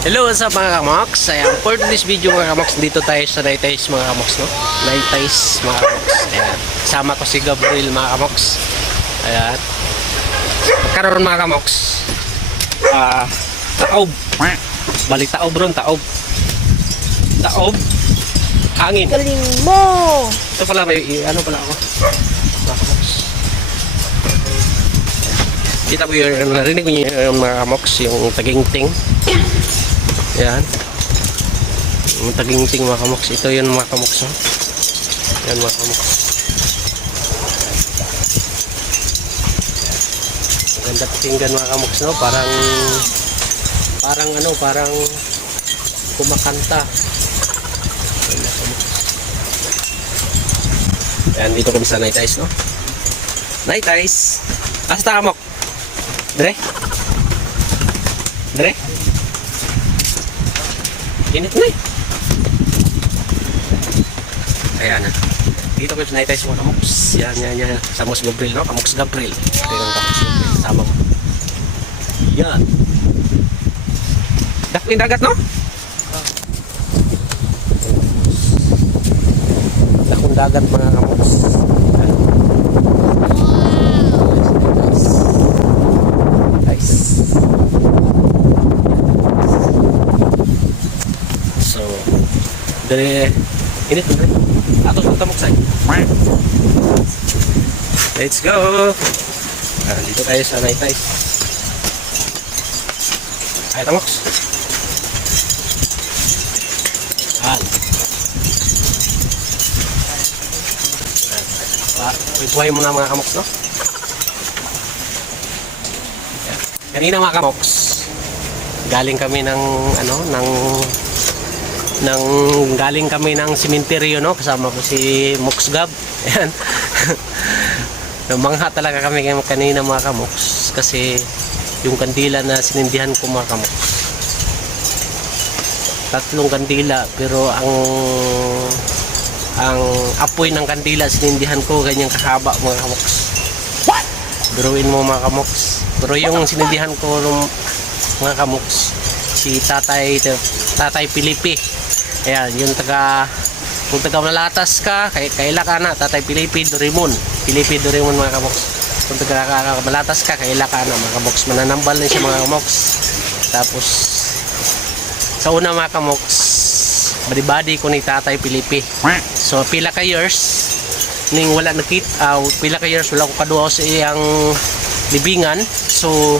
Hello, what's up mga kamoks? Ayan, for this video mga kamoks, dito tayo sa Nighteyes mga kamoks, no? Nighteyes mga kamoks. Ayan, kasama ko si Gabriel mga kamoks. Ayan. Magkaroon mga kamoks. Taob. Balik taob ron, taob. Taob. Hangin. Galing mo! Ito pala, may ano pala ako. Mga kamoks. Kita ko yung, narinig ko yung mga kamoks, yung taginting. Yan. Yung taginting mga kamoks. Ito yun mga kamoks. Oh. Yan mga kamoks. Ganda tinggan mga kamoks, no? Parang ano, parang kumakanta. Yan mga kamoks. Yan, dito kami sa Nighteyes, no? Nighteyes. Asa kamok? Dre? Dre? Init na eh. Ayan na. Dito ko sa Nighteyes mga kamoks. Yan. Sa Mos Gabriel, no? Kamoks Gabriel. Ito yung kamoks Gabriel. Kasama ko. Yan. Dakin dagat, no? Dakong dagat mga kamoks. Yan. Nice. So, dari ini tuh atos ketemu saya. Let's go. Nah, dito tayo sa Nighteyes. Ayo tamoks. Buhay muna mga kamoks, no? Kanina mga kamoks, galing kami ng galing kami ng sementeryo, no? Kasama ko si Mox Gab. Ayan. Mangha talaga kami kanina mga kamoks kasi yung kandila na sinindihan ko mga kamoks, 3 kandila, pero ang apoy ng kandila sinindihan ko ganyang kahaba mga kamoks. Biruin mo mga kamoks. Pero yung sinindihan ko mga kamoks, si Tatay Pilipi. Ayan, yung kung taga Malatas ka, kaila ka na, Tatay Pilipi Doraemon. Pilipi Doraemon mga kamoks. Kung taga Malatas ka, kaila ka na mga kamoks. Mananambal na siya mga kamoks. Tapos sa una mga kamoks, badi-badi ko ni Tatay Pilipi. So pila ka years ning wala nakita, pila ka years wala ko kaduaw sa iyang libingan. So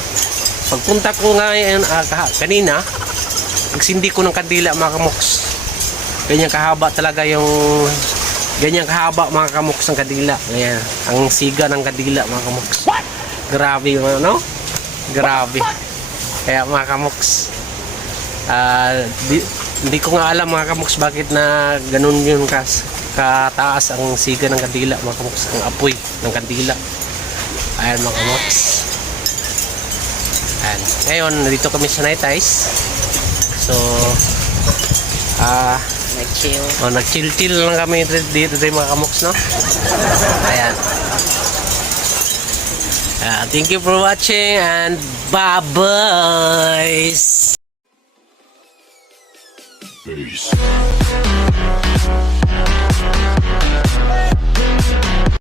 pagpunta ko ngayon kanina, nagsindi ko ng kandila mga kamoks. Ganyan kahaba talaga yung ganyan kahaba mga kamoks ng kandila. Ayan, ang siga ng kandila mga kamoks. Grabe no? Grabe. Kaya mga kamoks, hindi ko nga alam mga kamoks bakit na ganun yun kataas ang siga ng kandila mga kamoks, ang apoy ng kandila. Ayan mga kamoks. Ayan. Ngayon dito kami sa Nighteyes. So nag-chill lang kami dito mga kamoks, no? Ayan. Thank you for watching and bye-bye. Peace.